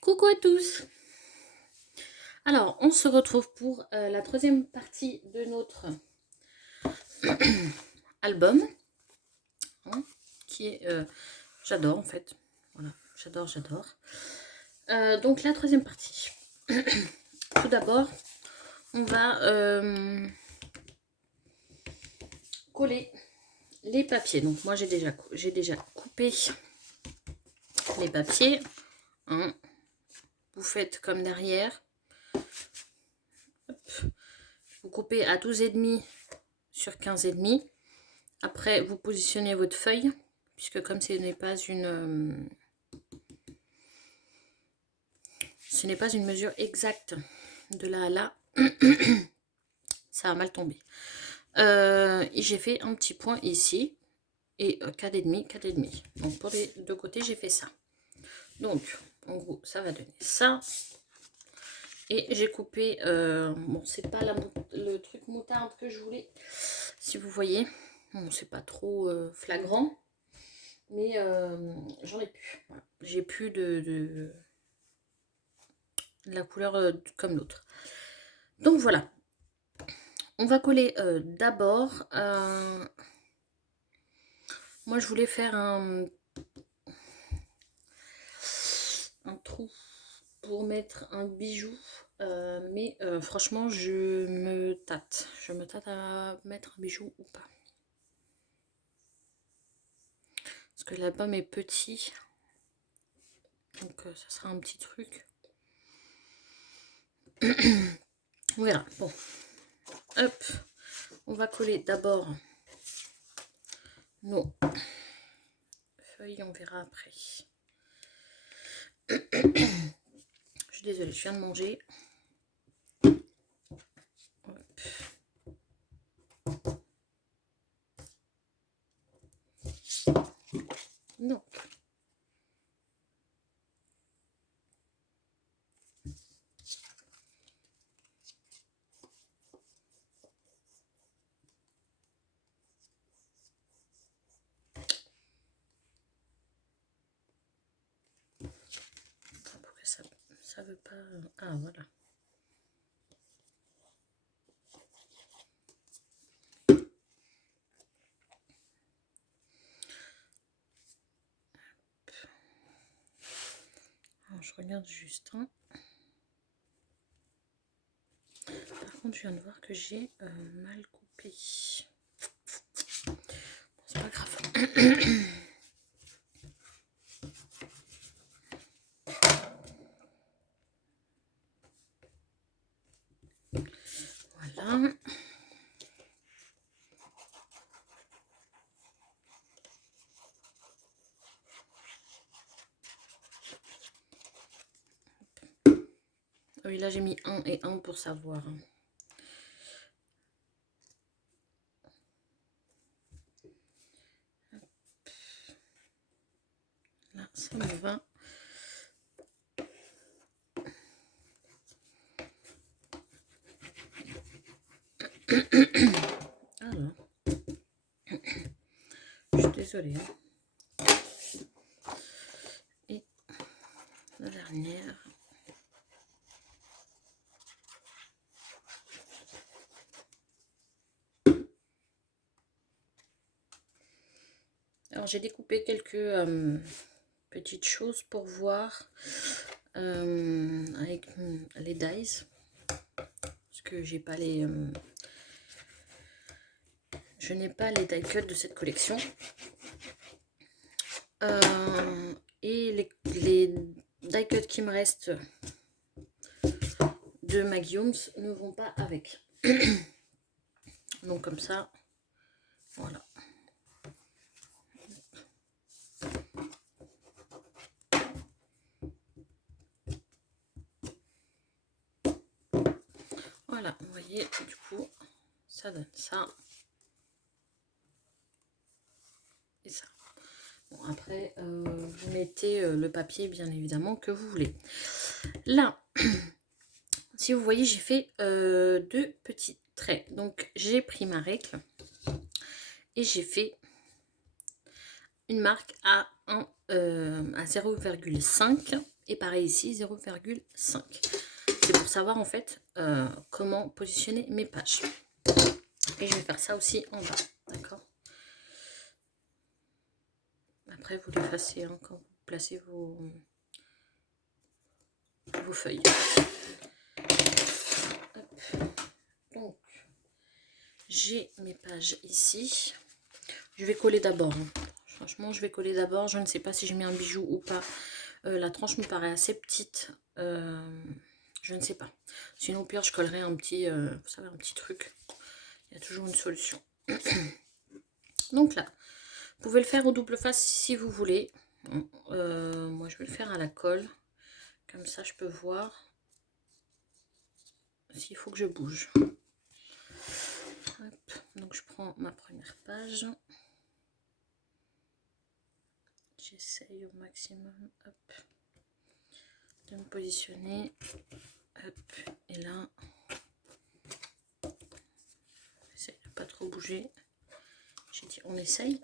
Coucou à tous. Alors, on se retrouve pour la troisième partie de notre album, hein, qui est... j'adore en fait. Voilà, j'adore. Donc, la troisième partie. Tout d'abord, on va coller les papiers. Donc, moi, j'ai déjà coupé les papiers. Hein. Vous faites comme derrière. Hop. Vous coupez à 12,5 sur 15,5. Après, vous positionnez votre feuille, puisque comme ce n'est pas une mesure exacte de là à là, ça va mal tomber. Et j'ai fait un petit point ici, et 4,5, 4,5. Donc pour les deux côtés, j'ai fait ça. Donc, en gros, ça va donner ça. Et j'ai coupé, bon, c'est pas le truc moutarde que je voulais, si vous voyez. Bon, c'est pas trop flagrant. Mais j'en ai plus. Voilà. J'ai plus de la couleur comme l'autre. Donc voilà. On va coller d'abord. Moi, je voulais faire un trou pour mettre un bijou. Mais franchement, je me tâte. Je me tâte à mettre un bijou ou pas. Parce que l'album est petit. Donc ça sera un petit truc. On verra. Bon. Hop. On va coller d'abord nos feuilles. On verra après. Je suis désolée, je viens de manger. Hop. Donc, pourquoi ça veut pas... Ah, voilà. Alors, je regarde juste. Hein. Par contre, je viens de voir que j'ai mal coupé. Bon, c'est pas grave. Voilà. Oui, là, j'ai mis 1 et 1 pour savoir. Là, ça me va. Alors, je suis désolée. Hein. Et la dernière. Alors, j'ai découpé quelques petites choses pour voir avec les dies. Parce que j'ai pas les... je n'ai pas les die cuts de cette collection. Et les die cuts qui me restent de ma Guillaume ne vont pas avec. Donc comme ça, voilà. Voilà, vous voyez, du coup, ça donne ça. Et ça. Bon, après, vous mettez le papier, bien évidemment, que vous voulez. Là, si vous voyez, j'ai fait 2 petits traits. Donc, j'ai pris ma règle et j'ai fait une marque à 0,5 Et pareil ici, 0,5. C'est pour savoir en fait comment positionner mes pages. Et je vais faire ça aussi en bas, d'accord? Après, vous l'effacez hein, quand vous placez vos feuilles. Hop. Donc, j'ai mes pages ici. Je vais coller d'abord. Hein. Franchement, je vais coller d'abord. Je ne sais pas si je mets un bijou ou pas. La tranche me paraît assez petite. Je ne sais pas. Sinon, au pire, je collerai un petit, vous savez, un petit truc. Il y a toujours une solution. Donc là, vous pouvez le faire au double face si vous voulez. Moi, je vais le faire à la colle. Comme ça, je peux voir s'il faut que je bouge. Hop. Donc, je prends ma première page. J'essaye au maximum hop, de me positionner. Hop. Et là, j'essaye de ne pas trop bouger. J'ai dit on essaye.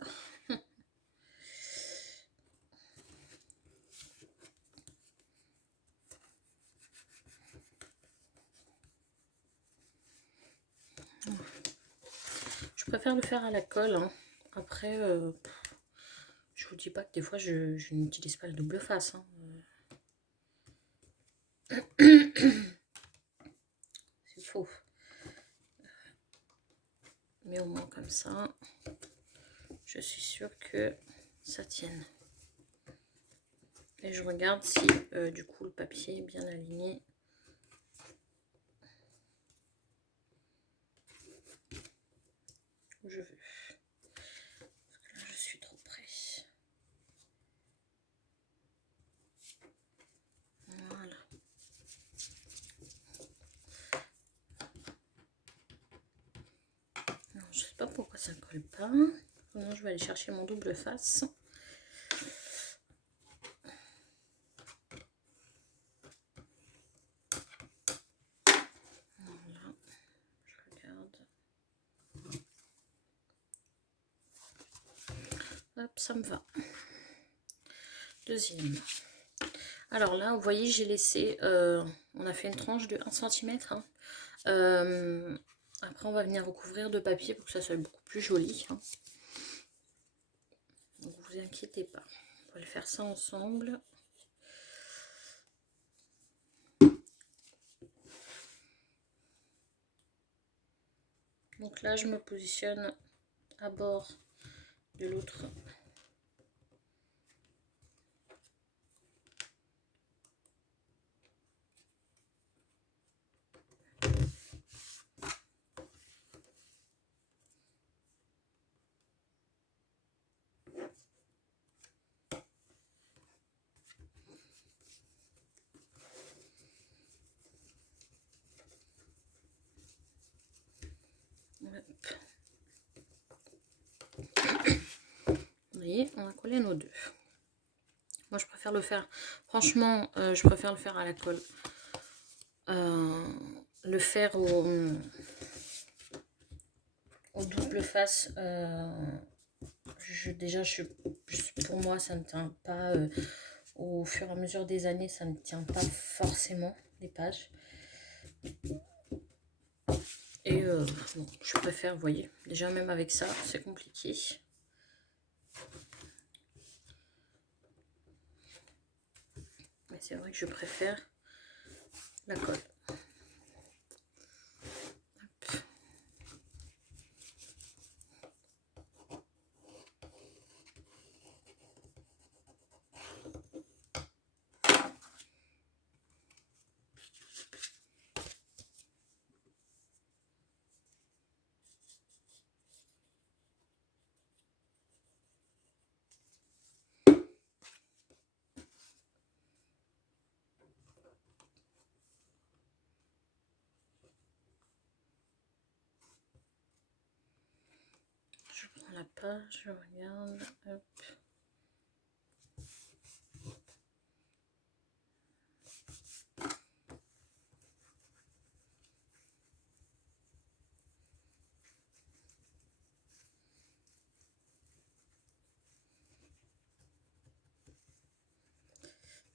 Je préfère le faire à la colle. Hein. Après, je vous dis pas que des fois je n'utilise pas le double face. Hein. C'est faux. Mais au moins comme ça, je suis sûre que ça tienne. Et je regarde si du coup le papier est bien aligné. Où je veux. Parce que là, je suis trop près. Voilà. Alors, je sais pas pourquoi ça colle pas. Maintenant, je vais aller chercher mon double face. Voilà. Je regarde. Hop, ça me va. Deuxième. Alors là, vous voyez, j'ai laissé, on a fait une tranche de 1 cm. Hein. Après, on va venir recouvrir de papier pour que ça soit beaucoup plus joli. Hein. Donc, vous inquiétez pas. On va le faire ça ensemble. Donc là, je me positionne à bord de l'autre. Vous voyez, on a collé nos deux. Moi, je préfère le faire, franchement, je préfère le faire à la colle. Le faire au double face, pour moi, ça ne tient pas. Au fur et à mesure des années, ça ne tient pas forcément les pages. Et bon, je préfère, vous voyez, déjà même avec ça, c'est compliqué. Mais c'est vrai que je préfère la colle. Hop. Je prends la page, je regarde, hop.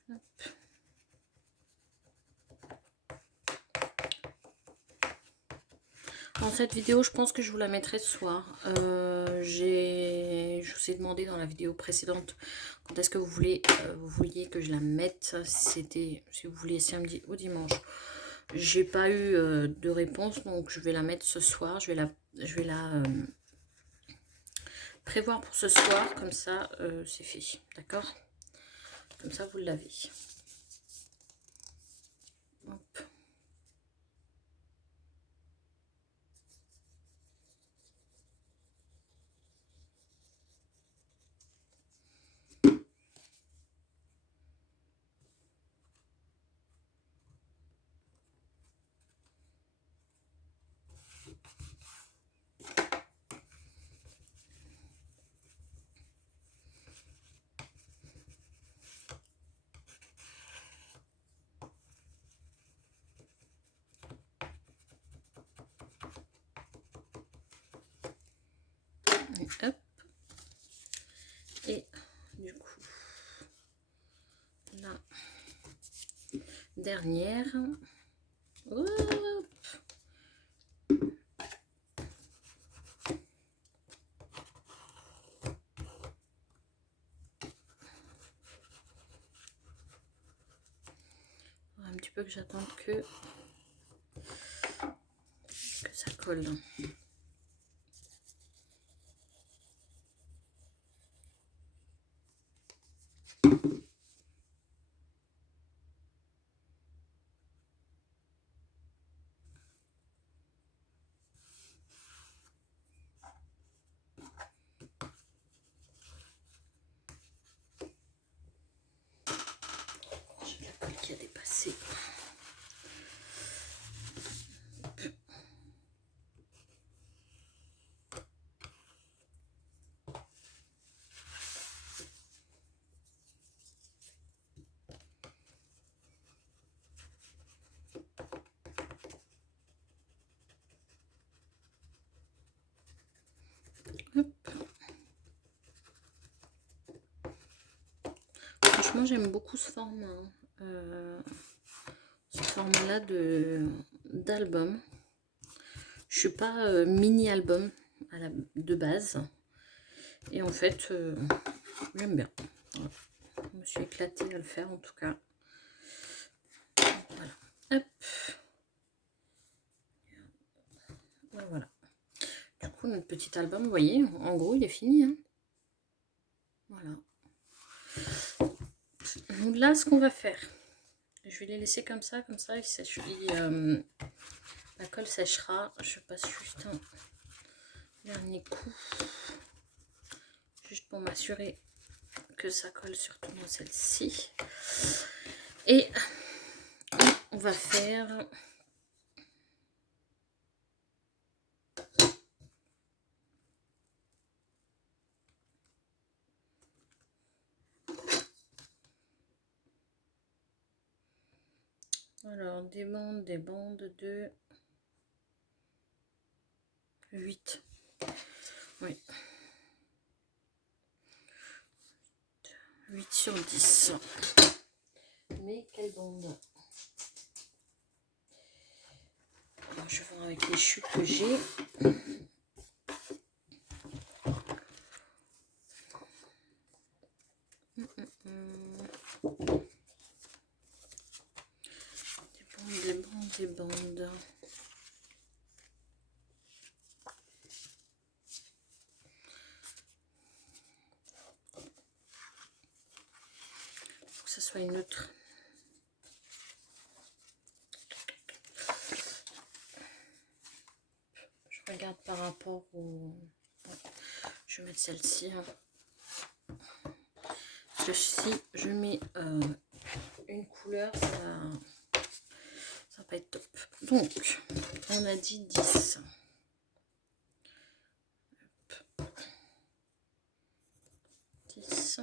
Hop. cette vidéo, je pense que je vous la mettrai ce soir. Je vous ai demandé dans la vidéo précédente quand est-ce que vous vouliez que je la mette. C'était, si vous vouliez, samedi ou dimanche. J'ai pas eu de réponse, donc je vais la mettre ce soir. Je vais la prévoir pour ce soir, comme ça c'est fait, d'accord? Comme ça vous l'avez. Hop. Hop. Et du coup, la dernière. Hop. Un petit peu que j'attende que ça colle. J'ai la colle qui a dépassé. Hop. Franchement, j'aime beaucoup ce format. Ce format-là d'album. Je suis pas mini-album de base. Et en fait, j'aime bien. Voilà. Je me suis éclatée à le faire en tout cas. Voilà. Hop. Voilà. Du coup, notre petit album, vous voyez, en gros, il est fini. Hein. Voilà. Donc là, ce qu'on va faire, je vais les laisser comme ça, il sèche. La colle séchera. Je passe juste un dernier coup, juste pour m'assurer que ça colle surtout dans celle-ci. Et on va faire alors des bandes de 8. Oui. 8 sur 10. Mais quelle bande? Alors, je vais voir avec les chutes que j'ai. Des bandes. Faut que ça soit une autre. Je regarde par rapport au... Je vais mettre celle-ci. Hein. Parce que si je mets une couleur, ça va être top. Donc, on a dit 10. Hop. 10.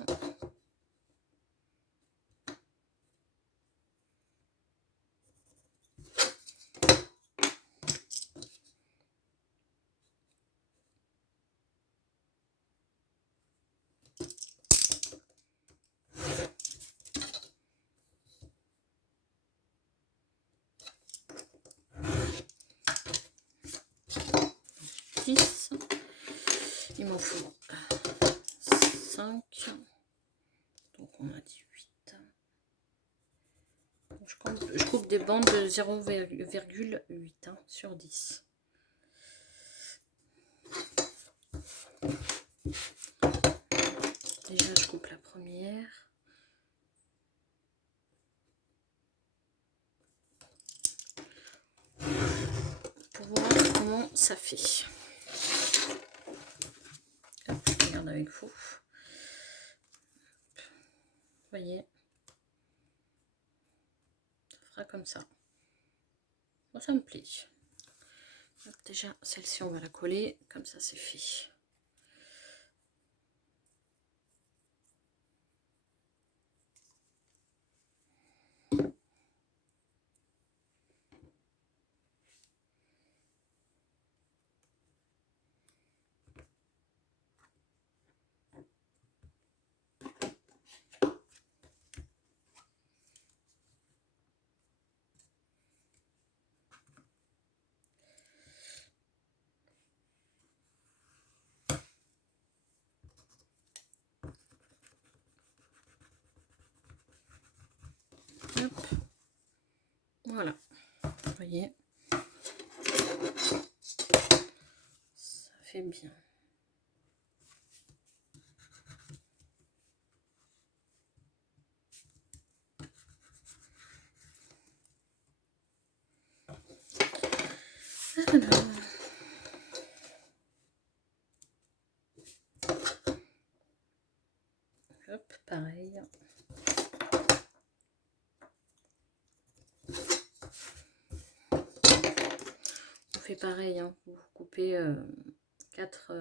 en faut 5. Donc on a dit 8. Je coupe des bandes de 0,8 sur 10. Déjà, je coupe la première. Pour voir comment ça fait. Hop, je regarde avec vous. Vous voyez, ça fera comme ça. Moi, ça me plaît. Hop, déjà, celle-ci, on va la coller. Comme ça, c'est fait. Hop. Voilà. Vous voyez. Ça fait bien. Alors. Hop, pareil. On fait pareil, hein. Vous coupez 4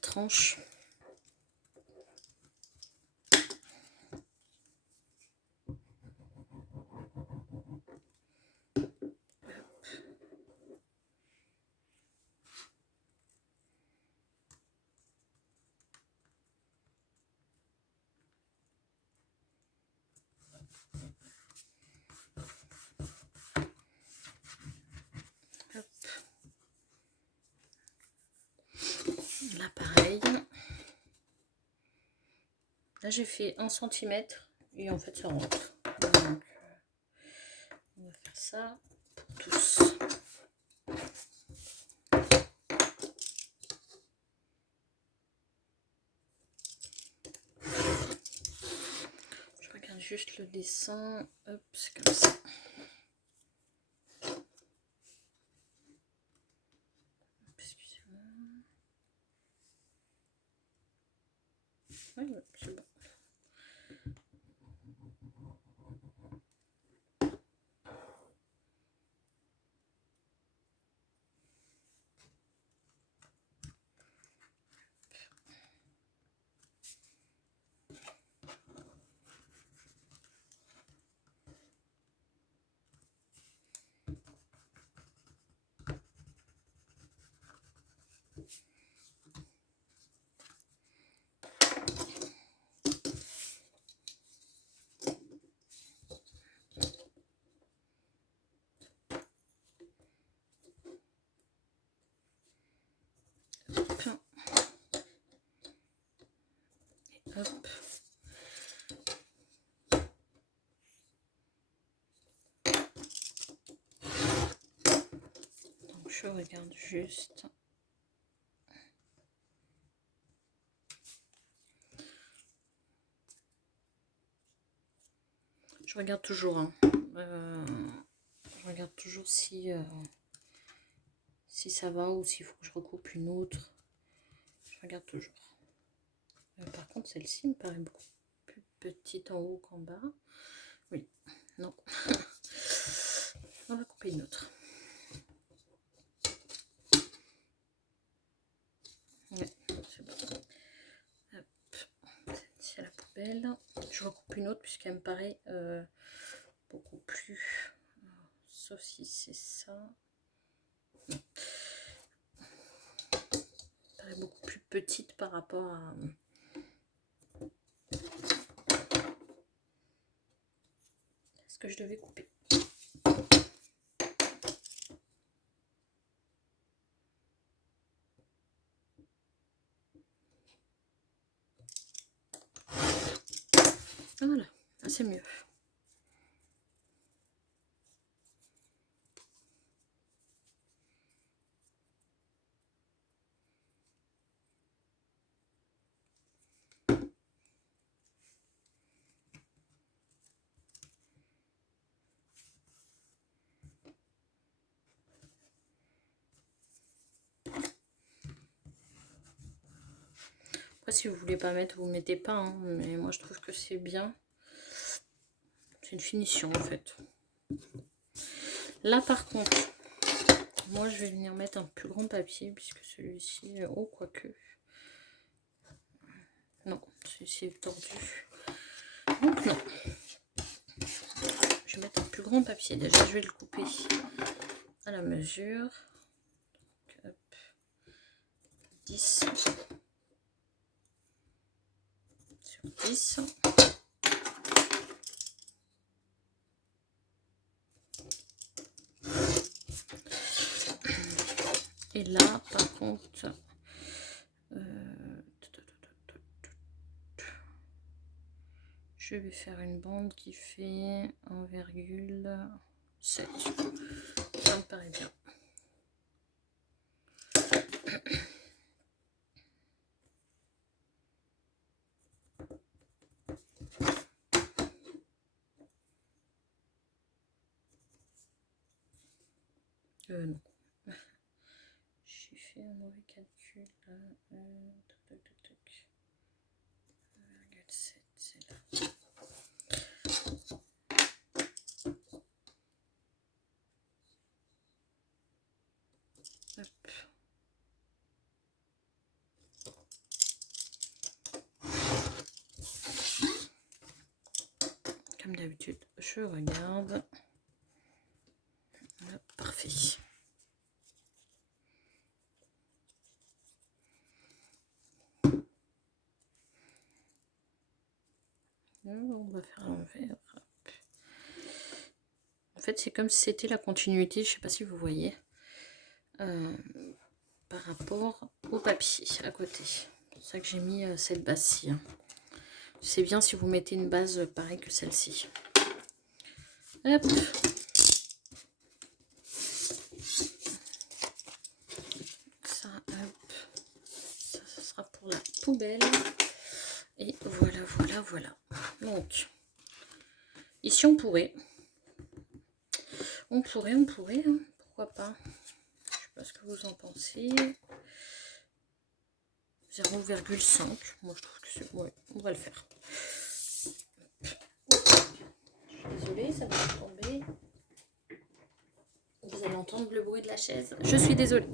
tranches. Hop. Là, pareil. Là, j'ai fait 1 cm et en fait, ça rentre. Donc, on va faire ça pour tous. Je regarde juste le dessin. Hop, c'est comme ça. Excusez-moi. Oui, c'est bon. Hop. Donc je regarde juste. Je regarde toujours. Hein. Je regarde toujours si ça va ou s'il faut que je recoupe une autre. Je regarde toujours. Par contre, celle-ci me paraît beaucoup plus petite en haut qu'en bas. Oui, non. On va couper une autre. Ouais, c'est bon. Hop, celle-ci à la poubelle. Je recoupe une autre puisqu'elle me paraît beaucoup plus... Sauf si c'est ça. Non. Elle me paraît beaucoup plus petite par rapport à... ce que je devais couper. Voilà, c'est mieux. Après, si vous voulez pas mettre, vous mettez pas, hein, mais moi je trouve que c'est bien. C'est une finition en fait. Là par contre, moi je vais venir mettre un plus grand papier puisque celui-ci, oh quoique. Non, celui-ci est tordu. Donc non. Je vais mettre un plus grand papier. Déjà je vais le couper à la mesure. Donc, hop. 10 sur 10. Et là, par contre, je vais faire une bande qui fait 1,7. Ça me paraît bien. Non. J'ai fait un mauvais calcul. 1,7, c'est là. Hop. Comme d'habitude, je regarde. Hop, parfait. On va faire l'envers. En fait, c'est comme si c'était la continuité, je ne sais pas si vous voyez, par rapport au papier à côté. C'est pour ça que j'ai mis cette base-ci. Hein. C'est bien si vous mettez une base pareille que celle-ci. Hop. Ça, hop. Ça sera pour la poubelle. Et voilà, voilà, voilà. Donc, ici on pourrait, hein, pourquoi pas. Je sais pas ce que vous en pensez. 0,5. Moi je trouve que c'est... Ouais, on va le faire. Je suis désolée, ça va tomber. Vous allez entendre le bruit de la chaise. Je suis désolée.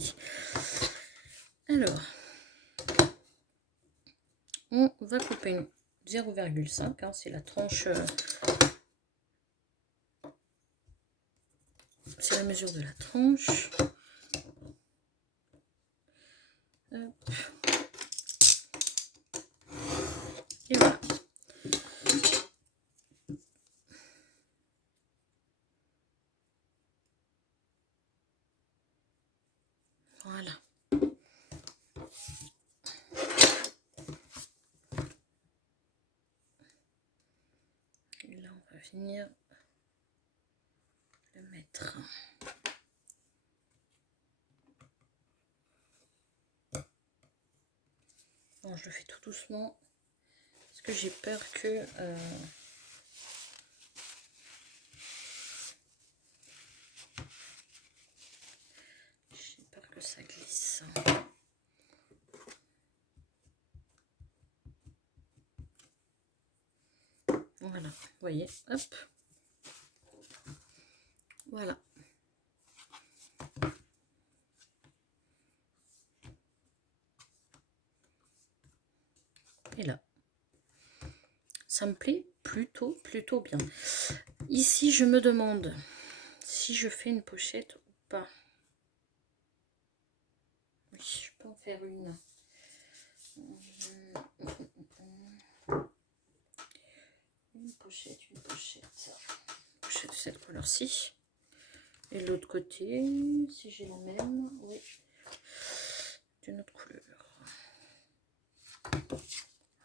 Alors, on va couper une 0,5. Hein, c'est la tranche... c'est la mesure de la tranche. Hop. Et voilà. Voilà. Et là, on va venir le mettre. Bon, je le fais tout doucement parce que j'ai peur que... j'ai peur que ça glisse. Voilà, vous voyez, hop. Voilà. Et là, ça me plaît plutôt bien. Ici, je me demande si je fais une pochette ou pas. Oui, je peux en faire une. Une pochette. Pochette de cette couleur-ci. Et l'autre côté, si j'ai la même, oui, d'une autre couleur.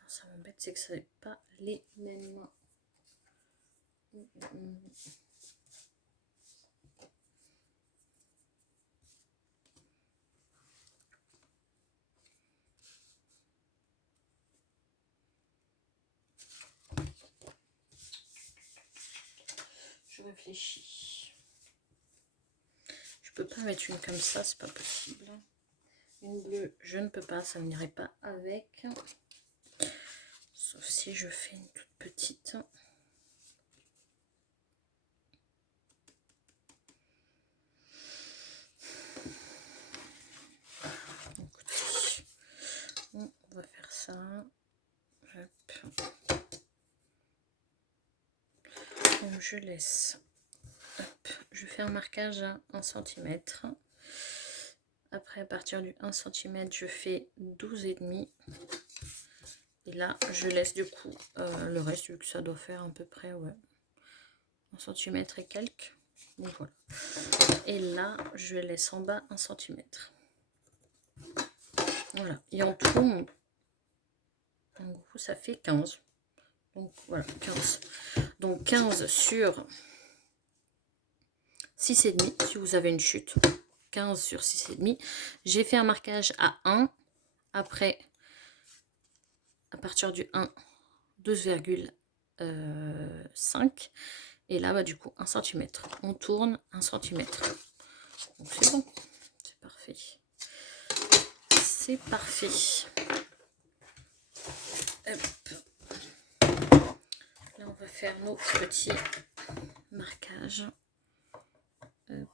Ça m'embête, c'est que ça n'est pas les mêmes. Je réfléchis. Je peux pas mettre une comme ça, c'est pas possible. Une bleue, je ne peux pas, ça n'irait pas avec. Sauf si je fais une toute petite. Écoutez, on va faire ça. Hop. Donc je laisse. Hop. Je fais un marquage à 1 cm. Après, à partir du 1 cm, je fais 12,5. Et là, je laisse du coup le reste, vu que ça doit faire à peu près 1 cm et quelques. Donc voilà. Et là, je laisse en bas 1 cm. Voilà. Et en tout, en gros, ça fait 15. Donc voilà, 15. Donc 15 sur 6,5 si vous avez une chute. 15 sur 6,5. J'ai fait un marquage à 1. Après, à partir du 1, 12,5. Et là, bah, du coup, 1 cm. On tourne 1 cm. Donc c'est bon. C'est parfait. C'est parfait. Hop. Là, on va faire nos petits marquages. Hop.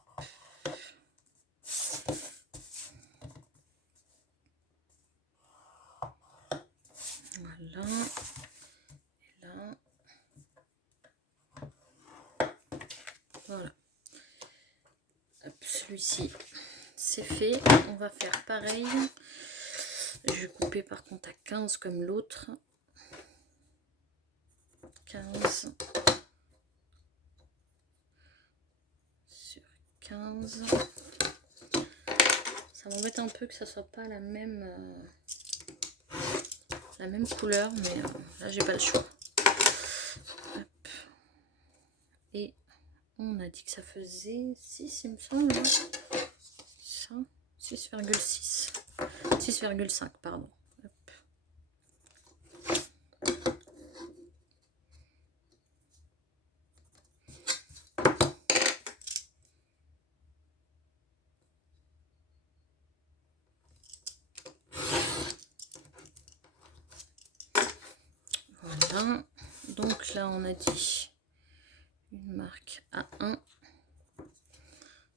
Voilà. Et là. Voilà. Celui-ci, c'est fait. On va faire pareil. Je vais couper par contre à 15 comme l'autre. 15 sur 15. Ça m'embête un peu que ça soit pas la même couleur, mais là j'ai pas le choix. Hop. Et on a dit que ça faisait 6, il me semble. Ça, 6,6. 6,5, pardon. Hop. Voilà. Donc là, on a dit une marque à 1. À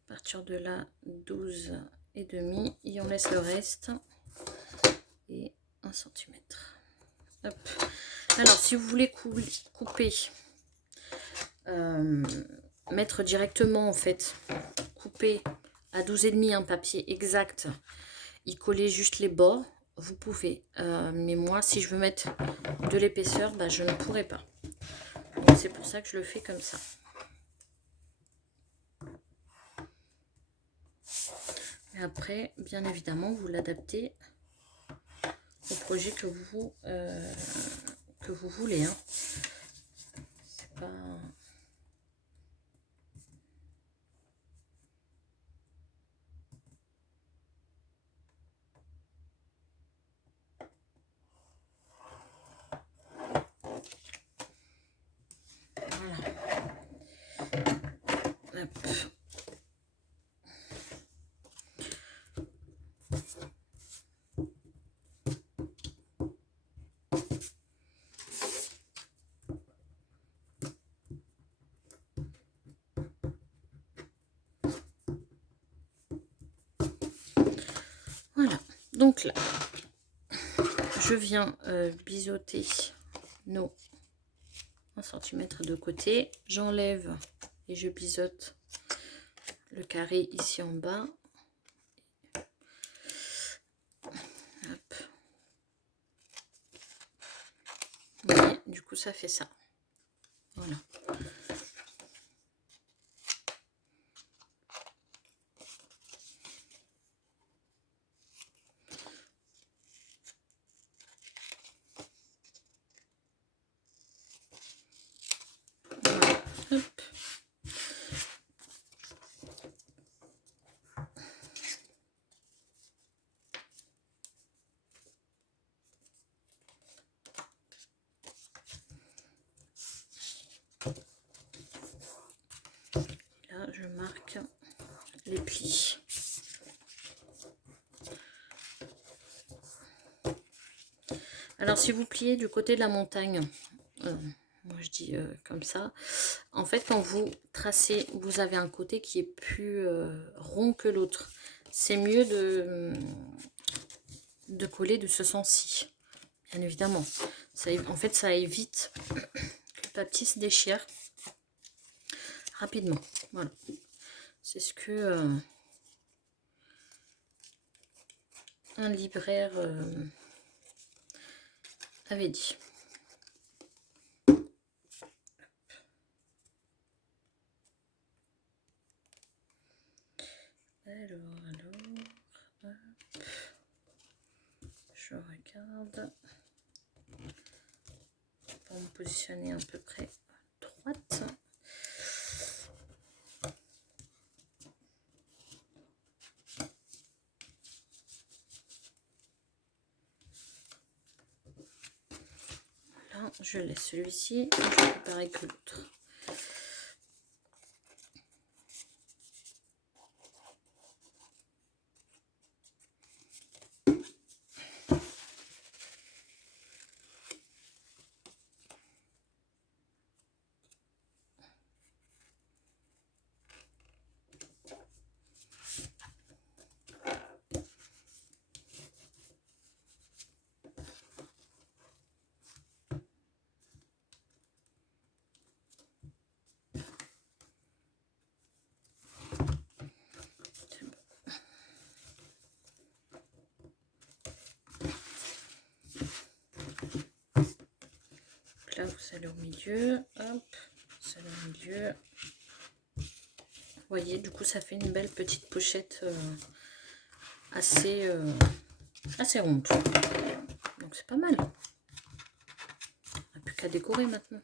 partir de là, 12,5. Et on laisse le reste. Et 1 cm. Hop. Alors, si vous voulez couper, mettre directement, en fait, couper à 12,5 un papier exact, y coller juste les bords, vous pouvez. Mais moi, si je veux mettre de l'épaisseur, bah, je ne pourrai pas. Donc, c'est pour ça que je le fais comme ça. Et après, bien évidemment, vous l'adaptez au projet que vous voulez. Hein. C'est pas... Voilà. Hop. Voilà. Donc là, je viens biseauter nos 1 cm de côté. J'enlève et je biseaute le carré ici en bas. Hop. Et du coup, ça fait ça. Voilà. Hop. Là, je marque les plis. Alors, si vous pliez du côté de la montagne, moi je dis comme ça, en fait, quand vous tracez, vous avez un côté qui est plus rond que l'autre. C'est mieux de coller de ce sens-ci, bien évidemment. Ça, en fait, ça évite que le papier se déchire rapidement. Voilà. C'est ce que un libraire avait dit. Alors, hop. Je regarde pour me positionner à peu près droite. Voilà, je laisse celui-ci, je fais pareil que l'autre. Là, vous allez au milieu, hop, vous allez au milieu. Vous voyez, du coup, ça fait une belle petite pochette assez ronde. Donc, c'est pas mal. On n'a plus qu'à décorer maintenant.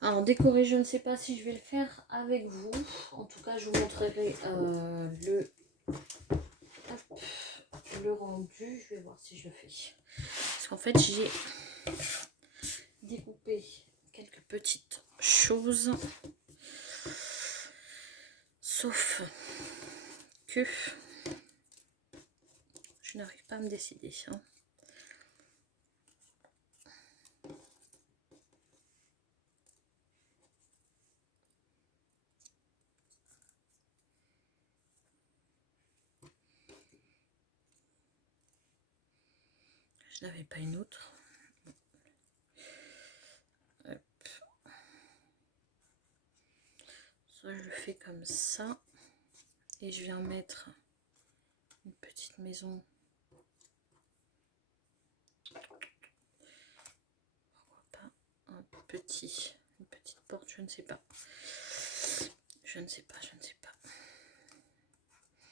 Alors, décorer, je ne sais pas si je vais le faire avec vous. En tout cas, je vous montrerai le rendu. Je vais voir si je fais. Parce qu'en fait, j'ai découpé quelques petites choses. Sauf que je n'arrive pas à me décider. Hein. Je n'avais pas une autre. Hop. Soit je le fais comme ça. Et je viens mettre une petite maison. Pourquoi pas une petite porte, je ne sais pas. Je ne sais pas.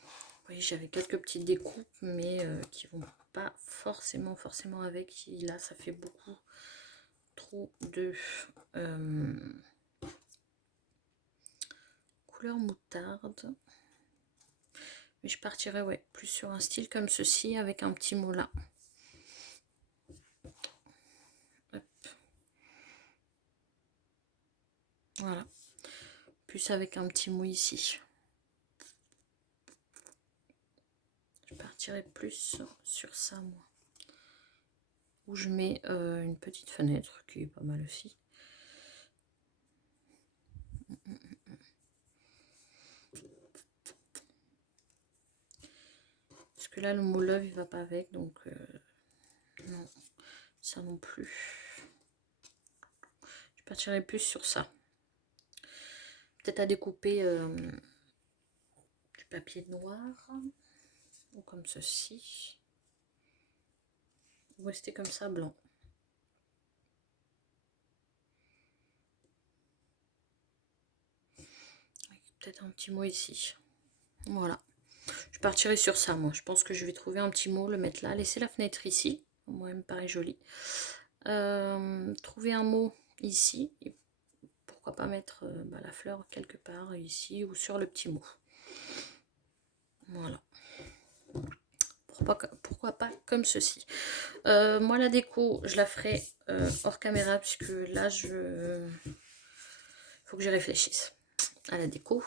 Vous voyez, j'avais quelques petites découpes, mais qui vont pas forcément avec. Là, ça fait beaucoup trop de couleur moutarde. Mais je partirais plus sur un style comme ceci avec un petit mot là. Hop. Voilà. Plus avec un petit mot ici. Je partirais plus sur ça, moi. Où je mets une petite fenêtre qui est pas mal aussi. Parce que là, le mot love, il va pas avec, donc non, ça non plus. Je partirais plus sur ça. Peut-être à découper du papier noir, ou comme ceci. Ou rester comme ça, blanc. Peut-être un petit mot ici. Voilà. Je partirai sur ça, moi. Je pense que je vais trouver un petit mot, le mettre là. Laisser la fenêtre ici. Moi, elle me paraît jolie. Trouver un mot ici. Et pourquoi pas mettre la fleur quelque part ici ou sur le petit mot. Voilà. Pourquoi pas comme ceci. Moi la déco je la ferai hors caméra puisque là faut que je réfléchisse à la déco.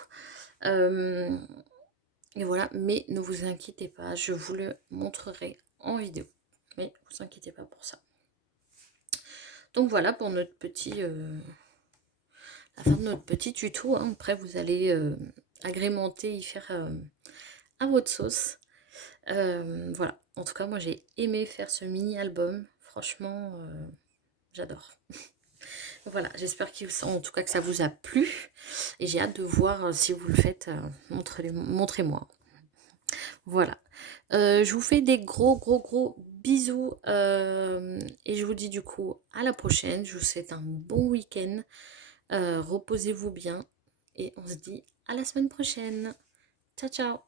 Et voilà, mais ne vous inquiétez pas, je vous le montrerai en vidéo. Mais vous inquiétez pas pour ça. Donc voilà pour notre petit la fin de notre petit tuto. Hein. Après vous allez agrémenter, y faire à votre sauce. Voilà, en tout cas moi j'ai aimé faire ce mini album, franchement j'adore. Voilà, j'espère en tout cas que ça vous a plu et j'ai hâte de voir si vous le faites, montrez-moi. Voilà, je vous fais des gros bisous et je vous dis du coup à la prochaine. Je vous souhaite un bon week-end, reposez-vous bien et on se dit à la semaine prochaine. Ciao ciao.